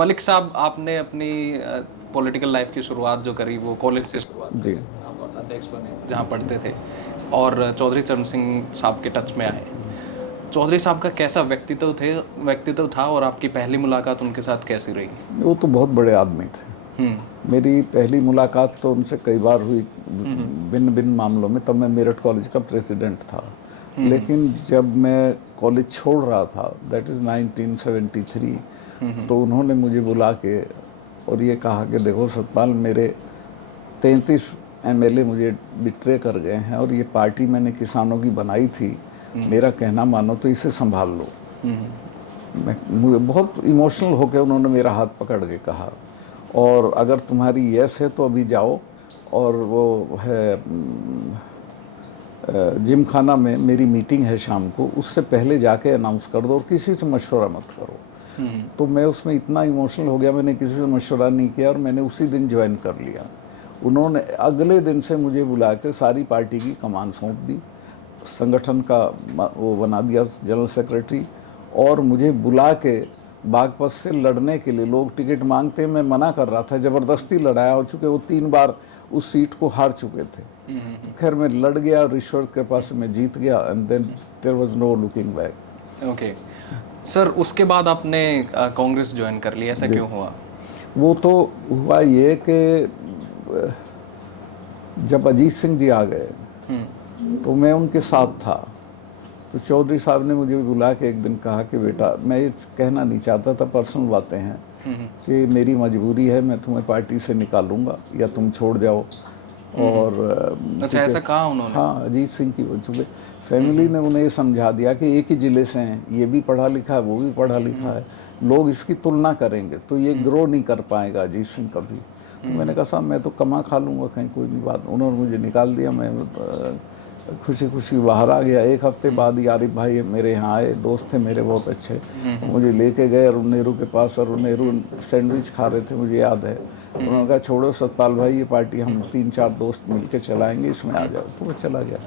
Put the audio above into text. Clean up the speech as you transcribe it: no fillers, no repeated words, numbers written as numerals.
मलिक साहब, आपने अपनी पॉलिटिकल लाइफ की शुरुआत जो करी वो कॉलेज से शुरुआत जी। करी, आप अध्यक्ष बने जहाँ पढ़ते थे और चौधरी चरण सिंह साहब के टच में आए। चौधरी साहब का कैसा व्यक्तित्व था और आपकी पहली मुलाकात उनके साथ कैसी रही? वो तो बहुत बड़े आदमी थे। मेरी पहली मुलाकात तो उनसे कई बार हुई भिन्न भिन्न मामलों में। तब मैं मेरठ कॉलेज का प्रेसिडेंट था, लेकिन जब मैं कॉलेज छोड़ रहा था, दैट इज़ 1973, तो उन्होंने मुझे बुला के और ये कहा कि देखो सतपाल, मेरे 33 एमएलए मुझे बिट्रे कर गए हैं और ये पार्टी मैंने किसानों की बनाई थी, मेरा कहना मानो तो इसे संभाल लो। मुझे बहुत इमोशनल होकर उन्होंने मेरा हाथ पकड़ के कहा, और अगर तुम्हारी यस है तो अभी जाओ, और वो है जिम खाना में मेरी मीटिंग है शाम को, उससे पहले जाके अनाउंस कर दो और किसी से मशवरा मत करो। तो मैं उसमें इतना इमोशनल हो गया, मैंने किसी से मशवरा नहीं किया और मैंने उसी दिन ज्वाइन कर लिया। उन्होंने अगले दिन से मुझे बुला के सारी पार्टी की कमान सौंप दी, संगठन का वो बना दिया जनरल सेक्रेटरी, और मुझे बुला के बागपत से लड़ने के लिए, लोग टिकट मांगते, मैं मना कर रहा था, ज़बरदस्ती लड़ाया, और चूँकि वो 3 बार उस सीट को हार चुके थे। तो खैर मैं लड़ गया और ईश्वर के पास मैं जीत गया, and then there was no looking back. Okay sir, उसके बाद आपने कांग्रेस ज्वाइन कर लिया, ऐसा क्यों हुआ? वो तो हुआ ये कि जब अजीत सिंह जी आ गए तो मैं उनके साथ था। तो चौधरी साहब ने मुझे बुला के एक दिन कहा कि बेटा, मैं ये कहना नहीं चाहता था, पर्सनल बातें हैं, कि मेरी मजबूरी है, मैं तुम्हें पार्टी से निकालूंगा या तुम छोड़ जाओ। और अच्छा, ऐसा कहा उन्होंने? हाँ, अजीत सिंह की चूँकि फैमिली ने उन्हें ये समझा दिया कि एक ही ज़िले से हैं, ये भी पढ़ा लिखा है, वो भी पढ़ा लिखा है, लोग इसकी तुलना करेंगे तो ये ग्रो नहीं कर पाएगा अजीत सिंह कभी। तो मैंने कहा साहब, मैं तो कमा खा लूँगा कहीं, कोई नहीं बात। उन्होंने मुझे निकाल दिया, मैं खुशी खुशी बाहर आ गया। 1 हफ्ते बाद ही आरिफ भाई मेरे यहाँ आए, दोस्त थे मेरे बहुत अच्छे, मुझे लेके गए अरुण नेहरू के पास, और नेहरू सैंडविच खा रहे थे, मुझे याद है। उन्होंने कहा छोड़ो सतपाल भाई, ये पार्टी हम 3-4 दोस्त मिलके चलाएंगे, इसमें आ जाओ। तो मैं चला गया।